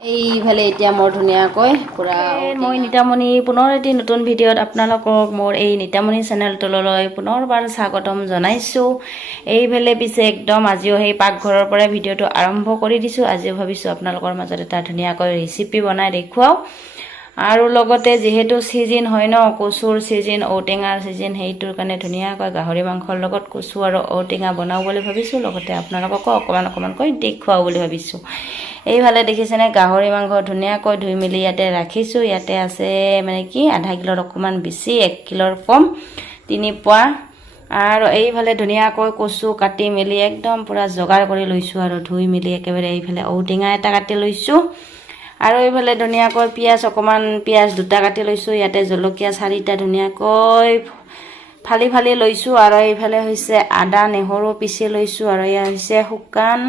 এইফালে এতিয়া মোৰ ধুনীয়াকৈ পুৰা মই নিতামণি পুনৰ এটি নতুন ভিডিঅ'ত আপোনালোকক মোৰ এই নিতামণি চেনেলটোলৈ পুনৰবাৰ স্বাগতম জনাইছোঁ। এইফালে পিছে একদম আজিও সেই পাকঘৰৰ পৰাই ভিডিঅ'টো আৰম্ভ কৰি দিছোঁ। আজিও ভাবিছোঁ আপোনালোকৰ মাজত এটা ধুনীয়াকৈ ৰেচিপি বনাই দেখুৱাওঁ। আৰু লগতে যিহেতু চিজন হয় ন, কচুৰ চিজন, ঔটেঙাৰ চিজন, সেইটোৰ কাৰণে ধুনীয়াকৈ গাহৰি মাংসৰ লগত কচু আৰু ঔটেঙা বনাওঁ বুলি ভাবিছোঁ। লগতে আপোনালোককো অকণমানকৈ দেখুৱাওঁ বুলি ভাবিছোঁ। এইফালে দেখিছেনে গাহৰি মাংস ধুনীয়াকৈ ধুই মেলি ইয়াতে ৰাখিছোঁ। ইয়াতে আছে মানে কি আধা কিলোৰ অকণমান বেছি, 1 কিলোৰ কম, 3 পোৱা। আৰু এইফালে ধুনীয়াকৈ কচু কাটি মেলি একদম পূৰা যোগাৰ কৰি লৈছোঁ আৰু ধুই মেলি একেবাৰে। এইফালে ঔটেঙা এটা কাটি লৈছোঁ আৰু এইফালে ধুনীয়াকৈ পিঁয়াজ অকণমান, পিঁয়াজ 2টা কাটি লৈছোঁ। ইয়াতে জলকীয়া 4টা ধুনীয়াকৈ ফালি ফালি লৈছোঁ। আৰু এইফালে হৈছে আদা নহৰু পিচি লৈছোঁ। আৰু এয়া হৈছে শুকান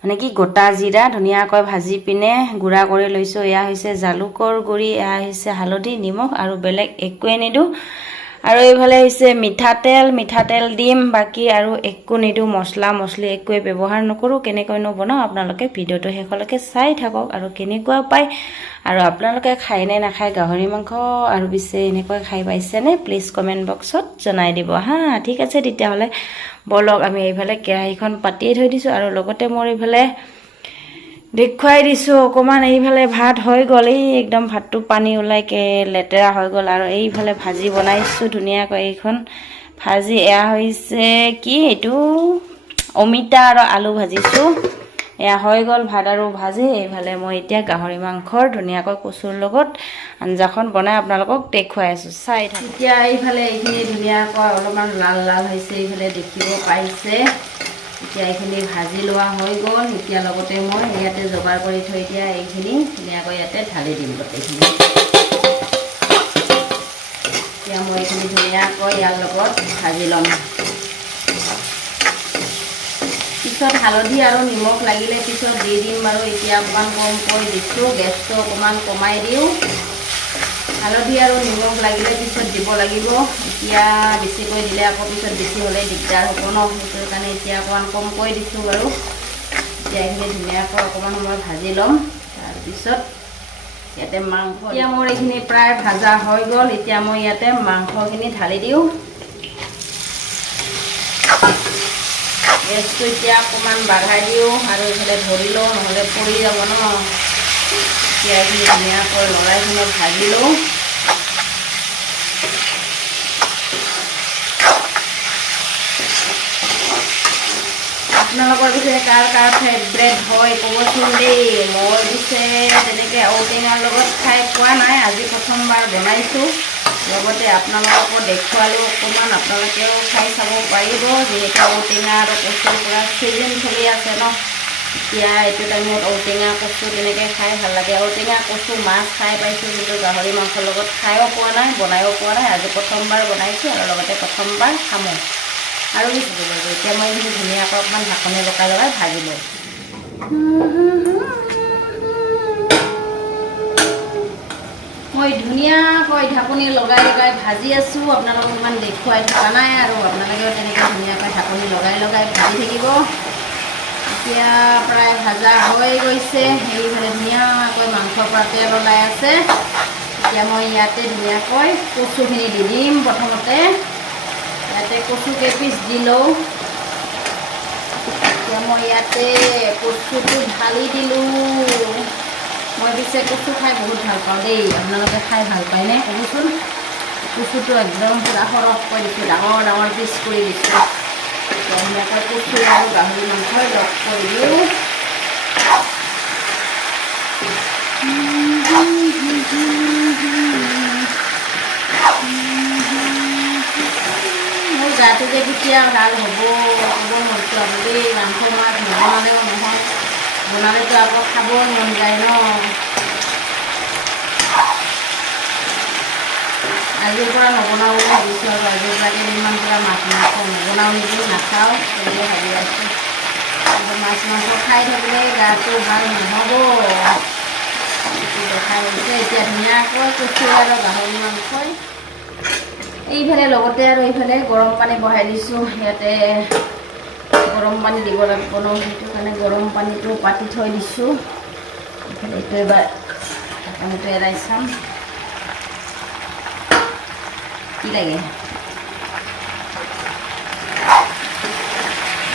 মানে কি গোটা জিৰা ধুনীয়াকৈ ভাজি পিনে গুড়া কৰি লৈছোঁ। এয়া হৈছে জালুকৰ গুড়ি, এয়া হৈছে হালধি, নিমখ আৰু বেলেগ একোৱে নিদিওঁ। আৰু এইফালে হৈছে মিঠাতেল দিম বাকী, আৰু একো নিদিওঁ, মছলা মছলি একোৱে ব্যৱহাৰ নকৰোঁ। কেনেকৈনো বনাওঁ আপোনালোকে ভিডিঅ'টো শেষলৈকে চাই থাকক আৰু কেনেকুৱা পায়, আৰু আপোনালোকে খায়নে নাখায় গাহৰি মাংস, আৰু পিছে এনেকৈ খাই পাইছেনে প্লিজ কমেণ্ট বক্সত জনাই দিব হা। ঠিক আছে, তেতিয়াহ'লে বলক আমি এইফালে কেৰাহীখন পাতিয়ে থৈ দিছোঁ। আৰু লগতে মোৰ এইফালে দেখুৱাই দিছোঁ অকণমান। এইফালে ভাত হৈ গ'ল, এই একদম ভাতটো পানী ওলাইকে লেতেৰা হৈ গ'ল। আৰু এইফালে ভাজি বনাইছোঁ ধুনীয়াকৈ। এইখন ভাজি এয়া হৈছে কি, এইটো অমিতা আৰু আলু ভাজিছোঁ। এয়া হৈ গ'ল ভাত আৰু ভাজি। এইফালে মই এতিয়া গাহৰি মাংসৰ ধুনীয়াকৈ কচুৰ লগত আঞ্জাখন বনাই আপোনালোকক দেখুৱাই আছোঁ, চাই থাকক। এতিয়া এইফালে এইখিনি ধুনীয়াকৈ অলপমান লাল লাল হৈছে, এইফালে দেখিব পাইছে। এতিয়া এইখিনি ভাজি লোৱা হৈ গ'ল। এতিয়া লগতে মই ইয়াতে যোগাৰ কৰি থৈ দিয়া এইখিনি ধুনীয়াকৈ ইয়াতে ঢালি দিম গোটেইখিনি। এতিয়া মই এইখিনি ধুনীয়াকৈ ইয়াৰ লগত ভাজি ল'ম। পিছত হালধি আৰু নিমখ লাগিলে পিছত দি দিম বাৰু। এতিয়া অকণমান কমকৈ দিছোঁ, গেছটো অকণমান কমাই দিওঁ। হালধি আৰু নিমখ লাগিলে পিছত দিব লাগিব। এতিয়া বেছিকৈ দিলে আকৌ পিছত বেছি হ'লে দিগদাৰ হ'ব ন, সেইটোৰ কাৰণে এতিয়া অকণমান কমকৈ দিছোঁ বাৰু। এতিয়া এইখিনি ধুনীয়াকৈ অকণমান সময় ভাজি ল'ম। তাৰপিছত ইয়াতে মাংস, এতিয়া মোৰ এইখিনি প্ৰায় ভাজা হৈ গ'ল। এতিয়া মই ইয়াতে মাংসখিনি ঢালি দিওঁ। গেছটো এতিয়া অকণমান বঢ়াই দিওঁ আৰু এইফালে ধৰি লওঁ, নহ'লে পৰি যাব ন। এতিয়া এইখিনি ধুনীয়াকৈ লৰাইখিনি ভাজি লওঁ। আপোনালোকৰ পিছে কাৰ কাৰ ফেভৰেট হয় ক'বচোন দেই। মই পিছে তেনেকৈ ঔটেঙাৰ লগত খাই পোৱা নাই, আজি প্ৰথমবাৰ বনাইছোঁ। লগতে আপোনালোককো দেখুৱালোঁ অকণমান, আপোনালোকেও খাই চাব পাৰিব। যিহেতু ঔটেঙা আৰু কচুৰ পূৰা চিজন চলি আছে ন, এতিয়া এইটো টাইমত ঔটেঙা কচু তেনেকৈ খাই ভাল লাগে। ঔটেঙা কচু মাছ খাই পাইছোঁ, কিন্তু গাহৰি মাংসৰ লগত খায়ো পোৱা নাই, বনায়ো পোৱা নাই। আজি প্ৰথমবাৰ বনাইছোঁ আৰু লগতে প্ৰথমবাৰ খামো আৰু কি থাকিব। এতিয়া মই এইখিনি ধুনীয়াকৈ অকণমান ঢাকনি লগাই ভাজি লওঁ। মই ধুনীয়াকৈ ঢাকনি লগাই ভাজি আছোঁ। আপোনালোকক ইমান দেখুৱাই থকা নাই, আৰু আপোনালোকেও তেনেকৈ ধুনীয়াকৈ ঢাকনি লগাই ভাজি থাকিব। এতিয়া প্ৰায় ভাজা হৈ গৈছে। সেইফালে ধুনীয়াকৈ মাংসৰ পৰা তেল ওলাই আছে। এতিয়া মই ইয়াতে ধুনীয়াকৈ কচুখিনি দি দিম প্ৰথমতে। ইয়াতে কচু কেইপিচ দি লওঁ। এতিয়া মই ইয়াতে কচুটো ঢালি দিলোঁ। মই পিছে কচু খাই বহুত ভাল পাওঁ দেই। আপোনালোকে খাই ভাল পায়নে ক'বচোন। কচুটো একদম পূৰা সৰহকৈ দিছোঁ, ডাঙৰ ডাঙৰ পিচ কৰি দিছোঁ। ধুনীয়াকৈ কচু আৰু গাহৰি মাংসই লগ কৰি দিওঁ। মোৰ গাটো যে কেতিয়া ভাল হ'ব ক'ব নোৱাৰিছোঁ আৰু দেই। মাংস মাছ নবনালেও নহয়, বনালেতো আকৌ খাব মন যায় ন। আজিৰ পৰা নবনাওঁ বুলি ভাবিছোঁ, আৰু আজিৰ পৰা কেইদিনমান পৰা মাছ মাংস নবনাওঁ নেকি, নাখাওঁ তেনেকৈ ভাবি আছোঁ। কিন্তু মাছ মাংস খাই থাকিলে গাটো ভাল নহ'ব, সেইটো দেখাই হৈছে। এতিয়া ধুনীয়াকৈ কচু আৰু গাহৰি মাংসই এইফালে লগতে আৰু এইফালে গৰম পানী বহাই দিছোঁ। ইয়াতে গৰম পানী দিব লাগিব ন, সেইটো কাৰণে গৰম পানীটো পাতি থৈ দিছোঁ। এইটো এবাৰ ঢাকনিটো এৰাই চাম কি লাগে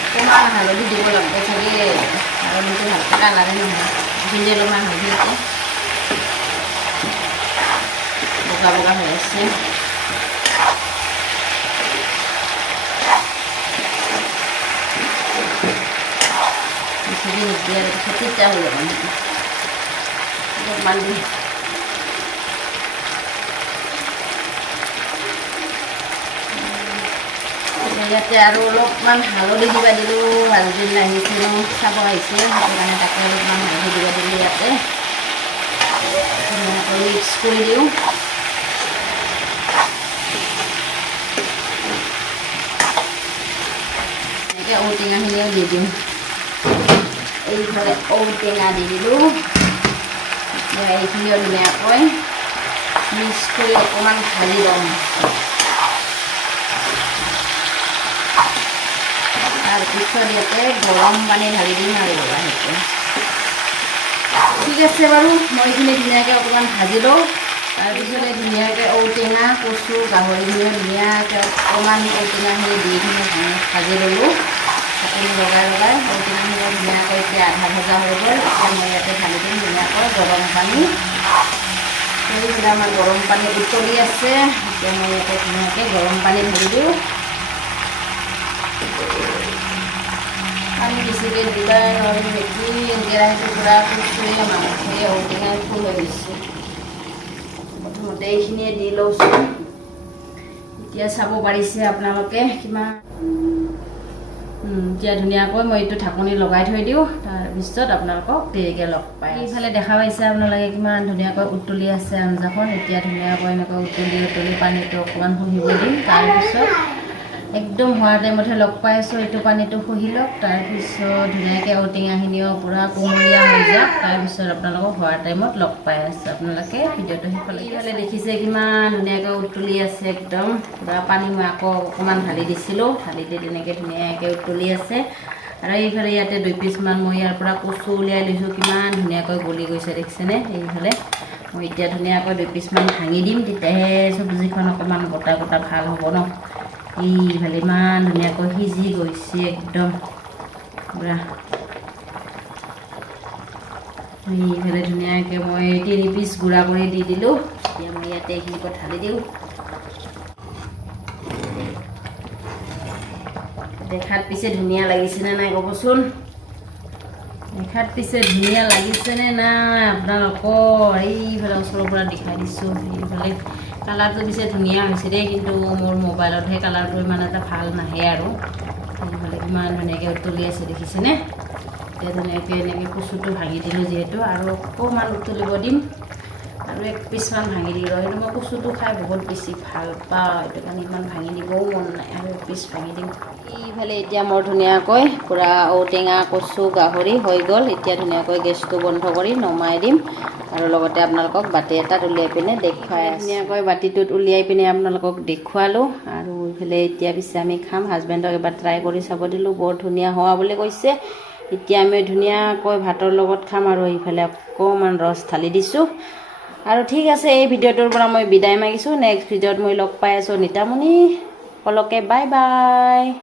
অকণমান হালধি দিব লাগিব চাগে হালধিটো ভালকৈ কালাৰে নহয় কিন্তু অলপমান হালধি আছে বগা বগা হৈ আছে নিদিয়ে তিতা হৈ যাব অলপমান দি ইয়াতে আৰু অলপমান হালধি দিবা দিলোঁ হালধি নাহিছিল চাব আহিছে সেইটো কাৰণে তাকে অলপমান হালধি দিবা দিলোঁ ইয়াতে মিক্স কৰি দিওঁ এনেকৈ ঔটেঙাখিনিও দি দিওঁ এইফালে ঔটেঙা দি দিলোঁ এইখিনিও ধুনীয়াকৈ মিক্স কৰি অকণমান ভাজি ল'ম তাৰপিছত ইয়াতে গৰম পানী ঢালি দিম আৰু সেইটো ঠিক আছে বাৰু মই এইখিনি ধুনীয়াকৈ অকণমান ভাজি লওঁ তাৰপিছতে ধুনীয়াকৈ ঔটেঙা কচু গাহৰিখিনিও ধুনীয়াকৈ অকণমান ঔটেঙাখিনি দি কিনে ভাজি ল'লোঁ চাটনি লগাই লগাই ঔটেঙাখিনি ধুনীয়াকৈ এতিয়া আধা ভজা হৈ গ'ল এতিয়া মই ইয়াতে ঢালি দিম ধুনীয়াকৈ গৰম পানী সেইবিলাক আমাৰ গৰম পানী উতলি আছে এতিয়া মই ইয়াতে ধুনীয়াকৈ গৰম পানী ঢালি দিওঁ পানী বেছিকৈ দিবাই নোৱাৰিম নেকি কেৰাহীটো পূৰা কুচুৰি মাংসই ঔটেঙাই ফুল হৈ গৈছে প্ৰথমতে এইখিনিয়ে দি লওঁচোন এতিয়া চাব পাৰিছে আপোনালোকে কিমান এতিয়া ধুনীয়াকৈ মই এইটো ঢাকনি লগাই থৈ দিওঁ তাৰপিছত আপোনালোকক দেৰিকৈ লগ পাই এইফালে দেখা পাইছে আপোনালোকে কিমান ধুনীয়াকৈ উতলি আছে আঞ্জাখন এতিয়া ধুনীয়াকৈ এনেকৈ উতলি পানীটো অকণমান শুহিব দিম তাৰপিছত একদম হোৱাৰ টাইমতহে লগ পাই আছোঁ এইটো পানীটো শুহি লওক তাৰপিছত ধুনীয়াকৈ ঔটেঙাখিনিও পূৰা কোমলীয়া হৈ যাওক তাৰপিছত আপোনালোকক হোৱাৰ টাইমত লগ পাই আছে আপোনালোকে ভিডিঅ'টো সেইফালে দেখিছে কিমান ধুনীয়াকৈ উতলি আছে একদম পূৰা পানী মই আকৌ অকণমান ঢালি দিছিলোঁ ঢালি দি তেনেকৈ ধুনীয়াকৈ উতলি আছে আৰু এইফালে ইয়াতে 2 পিচমান মই ইয়াৰ পৰা কচু উলিয়াই লৈছোঁ কিমান ধুনীয়াকৈ গলি গৈছে দেখিছেনে এইফালে মই এতিয়া ধুনীয়াকৈ 2 পিচমান ভাঙি দিম তেতিয়াহে চব্জিখন অকণমান গোটা গোটা ভাল হ'ব ন এইফালে ইমান ধুনীয়াকৈ সিজি গৈছে একদম পূৰা এইফালে ধুনীয়াকৈ মই 3 পিচ গুড়া কৰি দি দিলোঁ এতিয়া মই ইয়াতে এইখিনি ঢালি দিওঁ দেখাত পিছে ধুনীয়া লাগিছেনে নাই ক'বচোন দেখাত পিছে ধুনীয়া লাগিছেনে নাই আপোনালোকৰ এইফালে ওচৰৰ পৰা দেখাই দিছোঁ এইফালে কালাৰটো পিছে ধুনীয়া হৈছে দেই কিন্তু মোৰ মোবাইলতহে কালাৰটো ইমান এটা ভাল নাহে আৰু এইফালে কিমান ধুনীয়াকৈ উতলি আছে দেখিছেনে এতিয়া ধুনীয়াকৈ এনেকৈ কচুটো ভাঙি দিলোঁ যিহেতু আৰু অকণমান উতলিব দিম আৰু 1 পিচমান ভাঙি দিলোঁ কিন্তু মই কচুটো খাই বহুত বেছি ভাল পাওঁ সেইটো কাৰণে ইমান ভাঙি দিবও মন নাই আৰু 1 পিচ ভাঙি দিম এইফালে এতিয়া মোৰ ধুনীয়াকৈ পূৰা ঔটেঙা কচু গাহৰি হৈ গ'ল এতিয়া ধুনীয়াকৈ গেছটো বন্ধ কৰি নমাই দিম আৰু লগতে আপোনালোকক বাতি এটাত উলিয়াই পিনে দেখুৱাই ধুনীয়াকৈ বাতিটোত উলিয়াই পিনে আপোনালোকক দেখুৱালোঁ আৰু এইফালে এতিয়া পিছে আমি খাম হাজবেণ্ডক এবাৰ ট্ৰাই কৰি চাব দিলোঁ বৰ ধুনীয়া হোৱা বুলি কৈছে এতিয়া আমি ধুনীয়াকৈ ভাতৰ লগত খাম আৰু এইফালে অকণমান ৰস ঢালি দিছোঁ আৰু ঠিক আছে এই ভিডিঅ'টোৰ পৰা মই বিদায় মাগিছোঁ নেক্সট ভিডিঅ'ত মই লগ পাই আছোঁ নিতামণি সকলোকে বাই বাই।